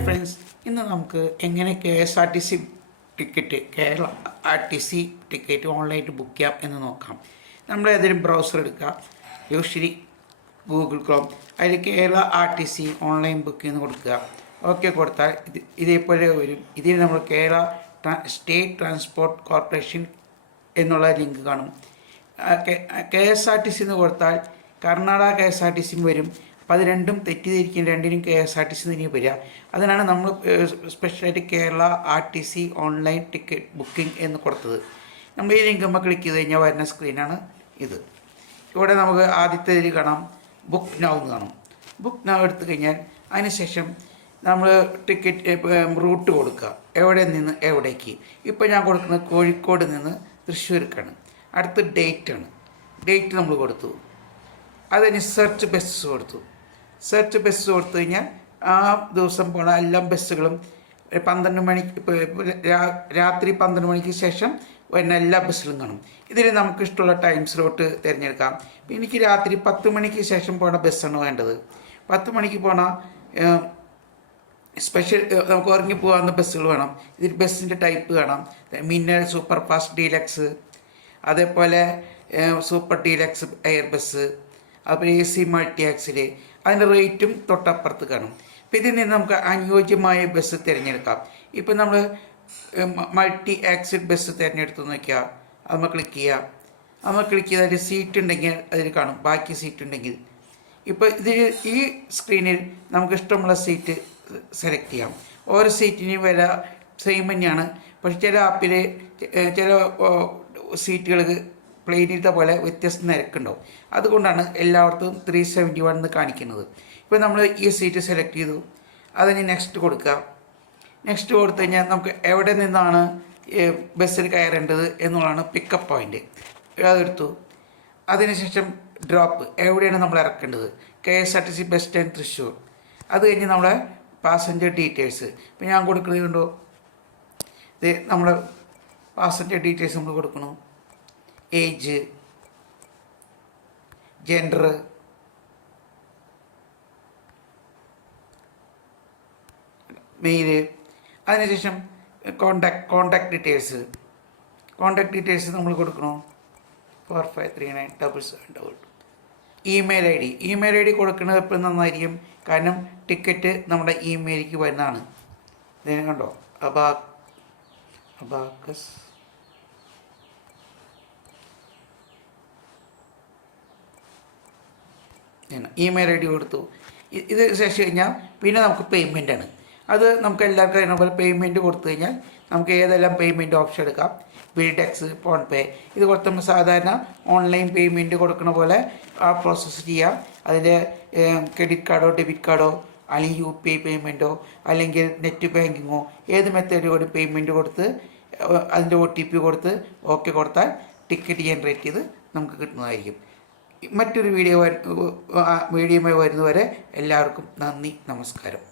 Hi friends, ഇന്ന് നമുക്ക് എങ്ങനെ KSRTC ticket Kerala RTC ticket ഓൺലൈനായിട്ട് ബുക്ക് ചെയ്യാം എന്ന് നോക്കാം. നമ്മൾ ഏതെങ്കിലും ബ്രൗസർ എടുക്കുക, യൂഷ്വലി ഗൂഗിൾ ക്രോം, അതിൽ കേരള RTC ഓൺലൈൻ ബുക്കിംഗ് എന്ന് കൊടുക്കുക. ഓക്കെ കൊടുത്താൽ ഇതേപോലെ വരും. ഇതിൽ നമ്മൾ കേരള സ്റ്റേറ്റ് ട്രാൻസ്പോർട്ട് കോർപ്പറേഷൻ എന്നുള്ള ലിങ്ക് കാണും. KSRTC എന്ന് കൊടുത്താൽ കർണാടക KSRTC വരും. അപ്പോൾ അത് രണ്ടും തെറ്റിദ്ധരിക്കും, രണ്ടിനും KSRTC തന്നെ വരിക. അതിനാണ് നമ്മൾ സ്പെഷ്യലായിട്ട് Kerala RTC online ticket booking എന്ന് കൊടുത്തത്. നമ്മൾ ഈ ലിങ്കുമ്പോൾ ക്ലിക്ക് ചെയ്ത് കഴിഞ്ഞാൽ വരുന്ന സ്ക്രീനാണ് ഇത്. ഇവിടെ നമുക്ക് ആദ്യത്തെ ഇതിൽ കാണാം ബുക്ക് നൗ എന്ന് കാണും. ബുക്ക് നൗ എടുത്തു കഴിഞ്ഞാൽ അതിനുശേഷം നമ്മൾ ടിക്കറ്റ് റൂട്ട് കൊടുക്കുക, എവിടെ നിന്ന് എവിടേക്ക്. ഇപ്പോൾ ഞാൻ കൊടുക്കുന്നത് കോഴിക്കോട് നിന്ന് തൃശ്ശൂർക്കാണ്. അടുത്ത് ഡേറ്റാണ്, ഡേറ്റ് നമ്മൾ കൊടുത്തു. അതിന് സെർച്ച് ബസ്സസ് കൊടുത്തു. സെർച്ച് ബസ് കൊടുത്തു കഴിഞ്ഞാൽ ആ ദിവസം പോണ എല്ലാ ബസ്സുകളും 12 മണിക്ക്, രാത്രി 12 മണിക്ക് ശേഷം വരുന്ന എല്ലാ ബസ്സിലും കാണും. ഇതിൽ നമുക്ക് ഇഷ്ടമുള്ള ടൈം സ്ലോട്ട് തിരഞ്ഞെടുക്കാം. ഇപ്പം എനിക്ക് രാത്രി 10 മണിക്ക് ശേഷം പോണ ബസ്സാണ് വേണ്ടത്. 10 മണിക്ക് പോണ സ്പെഷ്യൽ നമുക്ക് ഉറങ്ങി പോകാവുന്ന ബസ്സുകൾ വേണം. ഇതിൽ ബസ്സിൻ്റെ ടൈപ്പ് കാണാം. മിന്നൽ, സൂപ്പർ ഫാസ്റ്റ്, ഡീലക്സ്, അതേപോലെ സൂപ്പർ ഡീലക്സ് എയർ ബസ്, അതുപോലെ AC മൾട്ടി ആക്സിൽ, അതിൻ്റെ റേറ്റും തൊട്ടപ്പുറത്ത് കാണും. അപ്പോൾ ഇതിൽ നിന്ന് നമുക്ക് അനുയോജ്യമായ ബസ് തിരഞ്ഞെടുക്കാം. ഇപ്പം നമ്മൾ മൾട്ടി ആക്സിൽ ബസ് തിരഞ്ഞെടുത്ത് നോക്കിയാൽ അത് നമ്മൾ ക്ലിക്ക് ചെയ്യുക. നമ്മൾ ക്ലിക്ക് ചെയ്താൽ സീറ്റ് ഉണ്ടെങ്കിൽ അതിൽ കാണും, ബാക്കി സീറ്റ് ഉണ്ടെങ്കിൽ. ഇപ്പോൾ ഇതിൽ ഈ സ്ക്രീനിൽ നമുക്ക് ഇഷ്ടമുള്ള സീറ്റ് സെലക്ട് ചെയ്യാം. ഓരോ സീറ്റിനും വില സെയിം തന്നെയാണ്. പക്ഷെ ചില ആപ്പിൽ ചില സീറ്റുകൾക്ക് പ്ലെയിനിലത്തെ പോലെ വ്യത്യസ്ത നിരക്കുണ്ടാവും. അതുകൊണ്ടാണ് എല്ലായിടത്തും 371 എന്ന് കാണിക്കുന്നത്. ഇപ്പോൾ നമ്മൾ ഈ സീറ്റ് സെലക്ട് ചെയ്തു, അതിന് നെക്സ്റ്റ് കൊടുക്കുക. നെക്സ്റ്റ് കൊടുത്തു കഴിഞ്ഞാൽ നമുക്ക് എവിടെ നിന്നാണ് ബസ്സിൽ കയറേണ്ടത് എന്നുള്ളതാണ് പിക്കപ്പ് പോയിൻ്റ്. അതെടുത്തു. അതിനുശേഷം ഡ്രോപ്പ്, എവിടെയാണ് നമ്മൾ ഇറക്കേണ്ടത്. KSRTC bus stand Thrissur. അത് കഴിഞ്ഞ് നമ്മുടെ പാസഞ്ചർ ഡീറ്റെയിൽസ്. ഇപ്പോൾ ഞാൻ കൊടുക്കുന്നത് കണ്ടോ, ഇത് നമ്മുടെ പാസഞ്ചർ ഡീറ്റെയിൽസ് നമ്മൾ കൊടുക്കണം. Age, gender, mail. അതിനുശേഷം കോണ്ടാക്ട് ഡീറ്റെയിൽസ് നമ്മൾ കൊടുക്കണം. 45397772. ഇമെയിൽ ഐ ഡി കൊടുക്കുന്നത് എപ്പോഴും നന്നായിരിക്കും, കാരണം ടിക്കറ്റ് നമ്മുടെ ഇമെയിലേക്ക് വരുന്നതാണ്. ഇതിനെ കണ്ടോ, അബാക്കസ് ഇമെയിൽ ഐ ഡി കൊടുത്തു. ഇത് ശേഷം കഴിഞ്ഞാൽ പിന്നെ നമുക്ക് പേയ്മെൻറ്റാണ്. അത് നമുക്ക് എല്ലാവർക്കും അറിയുന്ന പോലെ പേയ്മെൻറ്റ് കൊടുത്തു കഴിഞ്ഞാൽ നമുക്ക് ഏതെല്ലാം പേയ്മെൻറ്റ് ഓപ്ഷൻ എടുക്കാം. ബിൽഡെക്സ്, ഫോൺ പേ. ഇത് കൊടുത്തുമ്പോൾ സാധാരണ ഓൺലൈൻ പേയ്മെൻറ്റ് കൊടുക്കുന്ന പോലെ ആ പ്രോസസ്സ് ചെയ്യാം. അതിൻ്റെ ക്രെഡിറ്റ് കാർഡോ ഡെബിറ്റ് കാർഡോ അല്ലെങ്കിൽ UPI പേയ്മെൻറ്റോ അല്ലെങ്കിൽ നെറ്റ് ബാങ്കിങ്ങോ ഏത് മെത്തേഡിലൂടെ പേയ്മെൻറ്റ് കൊടുത്ത് അതിൻ്റെ OTP കൊടുത്ത് ഓക്കെ കൊടുത്താൽ ടിക്കറ്റ് ജനറേറ്റ് ചെയ്ത് നമുക്ക് കിട്ടുന്നതായിരിക്കും. മറ്റൊരു വീഡിയോയുമായി വരുന്നവരെ എല്ലാവർക്കും നന്ദി, നമസ്കാരം.